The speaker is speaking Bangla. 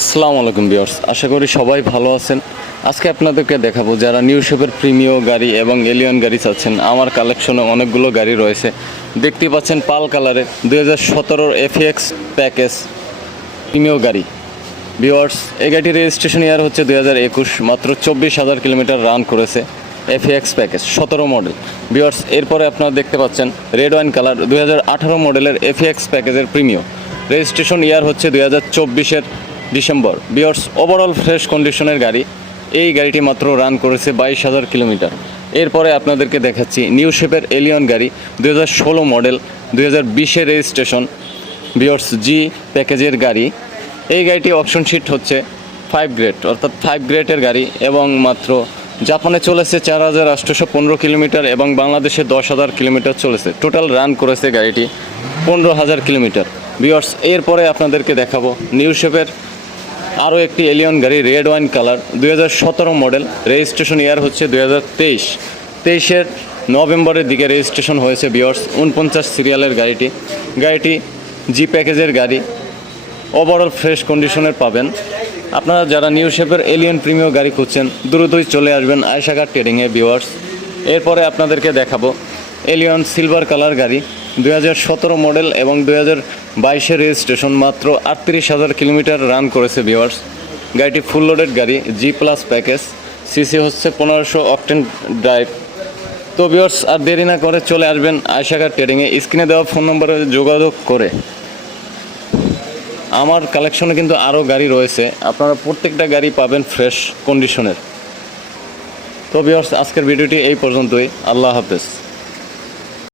আসসালামু আলাইকুম বিয়ার্স আশা করি সবাই ভালো আছেন। আজকে আপনাদেরকে দেখাবো যারা নিউ শেপের প্রিমিয় গাড়ি এবং এলিয়ন গাড়ি চাচ্ছেন, আমার কালেকশনে অনেকগুলো গাড়ি রয়েছে। দেখতে পাচ্ছেন পাল কালারে দুই হাজার সতেরোর এফএক্স প্যাকেজ প্রিমিয় গাড়ি। বিওয়ার্স এই গাড়িটির রেজিস্ট্রেশন ইয়ার হচ্ছে দুই হাজার একুশ, মাত্র চব্বিশ হাজার কিলোমিটার রান করেছে এফএক্স প্যাকেজ, সতেরো মডেল। বিওয়ার্স এরপরে আপনারা দেখতে পাচ্ছেন রেড ওয়াইন কালার, দুই হাজার আঠারো মডেলের এফএক্স প্যাকেজের প্রিমিয় রেজিস্ট্রেশন ইয়ার হচ্ছে দুই হাজার চব্বিশের ডিসেম্বর, বিয়ার্স ওভারঅল ফ্রেশ কন্ডিশনের গাড়ি। এই গাড়িটি মাত্র রান করেছে বাইশ হাজার কিলোমিটার। এরপরে আপনাদেরকে দেখাচ্ছি নিউ শেপের এলিয়ন গাড়ি হাজার ষোলো মডেল দুই হাজার বিশের রেজিস্ট্রেশন বিয়ার্স জি প্যাকেজের গাড়ি। এই গাড়িটি অপশন শিট হচ্ছে ফাইভ গ্রেড অর্থাৎ ফাইভ গ্রেডের গাড়ি এবং মাত্র জাপানে চলেছে চার হাজার আটশোশো পনেরো কিলোমিটার এবং বাংলাদেশে দশ হাজার কিলোমিটার চলেছে। টোটাল রান করেছে গাড়িটি পনেরো হাজার কিলোমিটার। বিয়ার্স, এরপরে আপনাদেরকে দেখাবো নিউ শেপের আরও একটি এলিয়ন গাড়ি রেড ওয়াইন কালার দুই হাজার সতেরো মডেল রেজিস্ট্রেশন ইয়ার হচ্ছে দুই হাজার তেইশ। তেইশের নভেম্বরের দিকে রেজিস্ট্রেশন হয়েছে বিয়ার্স উনপঞ্চাশ সিরিয়ালের গাড়িটি। গাড়িটি জি প্যাকেজের গাড়ি। ওভারঅল ফ্রেশ কন্ডিশনের পাবেন। আপনারা যারা নিউ শেপের এলিয়ন প্রিমিয় গাড়ি খুঁজছেন, দ্রুতই চলে আসবেন আয়সাকার ট্রেডিংয়ে ভিওয়ার্স এরপরে আপনাদেরকে দেখাবো এলিয়ন সিলভার কালার গাড়ি। দুই হাজার সতেরো মডেল এবং দুই হাজার বাইশের রেজিস্ট্রেশন মাত্র আটত্রিশ হাজার কিলোমিটার রান করেছে ভিওয়ার্স গাড়িটি ফুল লোডেড গাড়ি জি প্লাস প্যাকেজ। সিসি হচ্ছে পনেরোশো অকটেন ড্রাইভ। তো ভিওয়ার্স আর দেরি না করে চলে আসবেন আয়সাকার ট্রেডিংয়ে। স্ক্রিনে দেওয়া ফোন নম্বরে যোগাযোগ করে। আমার কালেকশনে কিন্তু আরও গাড়ি রয়েছে। আপনারা প্রত্যেকটা গাড়ি পাবেন ফ্রেশ কন্ডিশনের। তো ভিউয়ার্স, আজকের ভিডিওটি এই পর্যন্তই। আল্লাহ হাফেজ।